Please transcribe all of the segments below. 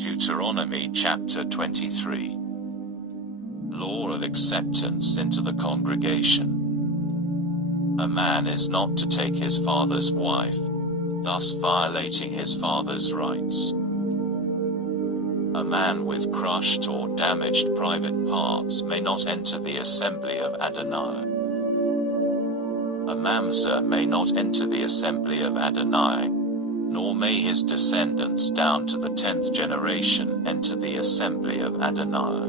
Deuteronomy chapter 23. Law of acceptance into the congregation. A man is not to take his father's wife, thus violating his father's rights. A man with crushed or damaged private parts may not enter the assembly of Adonai. A mamzer may not enter the assembly of Adonai, nor may his descendants down to the 10th generation enter the assembly of Adonai.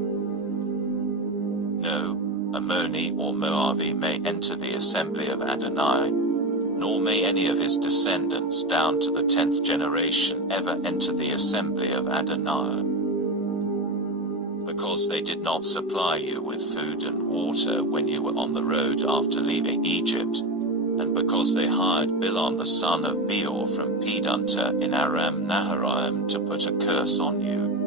No Ammoni or Moavi may enter the assembly of Adonai, nor may any of his descendants down to the 10th generation ever enter the assembly of Adonai. Because they did not supply you with food and water when you were on the road after leaving Egypt, and because they hired Bil'am the son of Beor from Pedunta in Aram Naharaim to put a curse on you.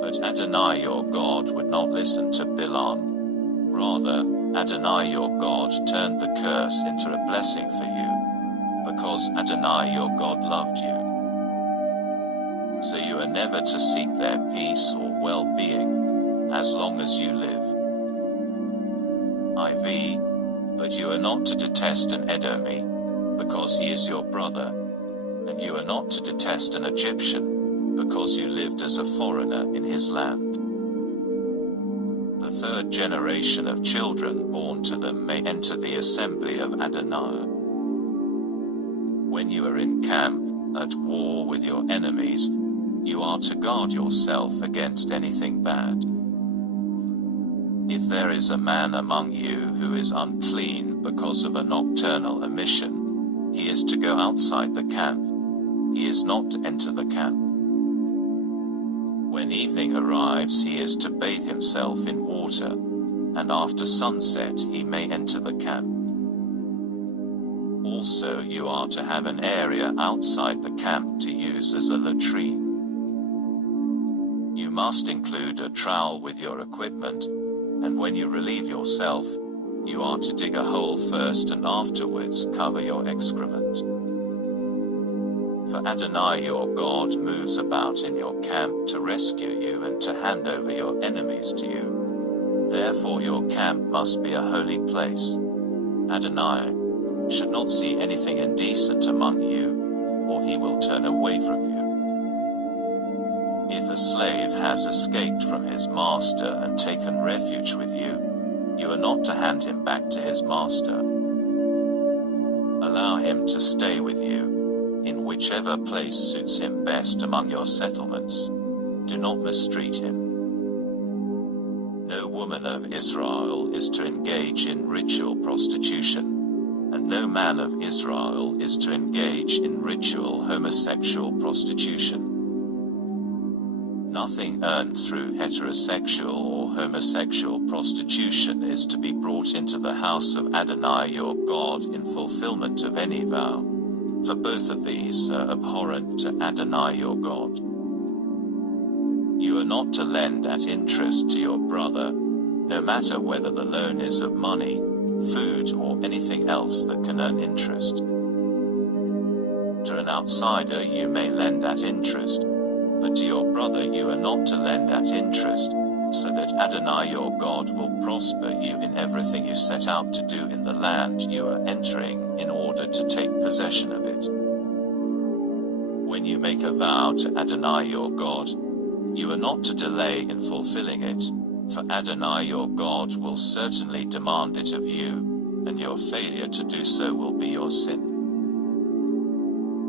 But Adonai your God would not listen to Bil'am. Rather, Adonai your God turned the curse into a blessing for you, because Adonai your God loved you. So you are never to seek their peace or well-being, as long as you live. IV. But you are not to detest an Edomi, because he is your brother, and you are not to detest an Egyptian, because you lived as a foreigner in his land. The 3rd generation of children born to them may enter the assembly of Adonai. When you are in camp, at war with your enemies, you are to guard yourself against anything bad. If there is a man among you who is unclean because of a nocturnal emission, he is to go outside the camp. He is not to enter the camp. When evening arrives, he is to bathe himself in water, and after sunset he may enter the camp. Also, you are to have an area outside the camp to use as a latrine. You must include a trowel with your equipment, and when you relieve yourself, you are to dig a hole first and afterwards cover your excrement. For Adonai your God moves about in your camp to rescue you and to hand over your enemies to you. Therefore your camp must be a holy place. Adonai should not see anything indecent among you, or he will turn away from you. If a slave has escaped from his master and taken refuge with you, you are not to hand him back to his master. Allow him to stay with you, in whichever place suits him best among your settlements. Do not mistreat him. No woman of Israel is to engage in ritual prostitution, and no man of Israel is to engage in ritual homosexual prostitution. Nothing earned through heterosexual or homosexual prostitution is to be brought into the house of Adonai your God in fulfillment of any vow, for both of these are abhorrent to Adonai your God. You are not to lend at interest to your brother, no matter whether the loan is of money, food, or anything else that can earn interest. To an outsider you may lend at interest, but to your brother you are not to lend at interest, so that Adonai your God will prosper you in everything you set out to do in the land you are entering in order to take possession of it. When you make a vow to Adonai your God, you are not to delay in fulfilling it, for Adonai your God will certainly demand it of you, and your failure to do so will be your sin.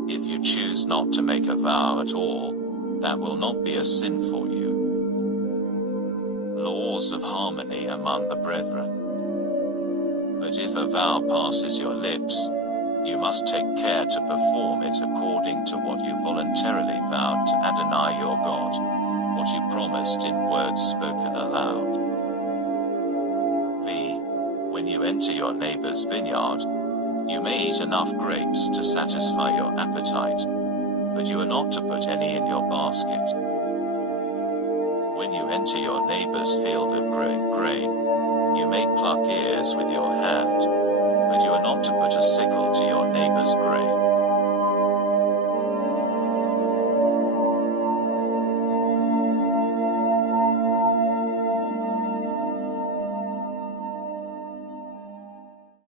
If you choose not to make a vow at all, that will not be a sin for you. Laws of harmony among the brethren. But if a vow passes your lips, you must take care to perform it according to what you voluntarily vowed to Adonai your God, what you promised in words spoken aloud. When you enter your neighbor's vineyard, you may eat enough grapes to satisfy your appetite, but you are not to put any in your basket. When you enter your neighbor's field of growing grain, you may pluck ears with your hand, but you are not to put a sickle to your neighbor's grain.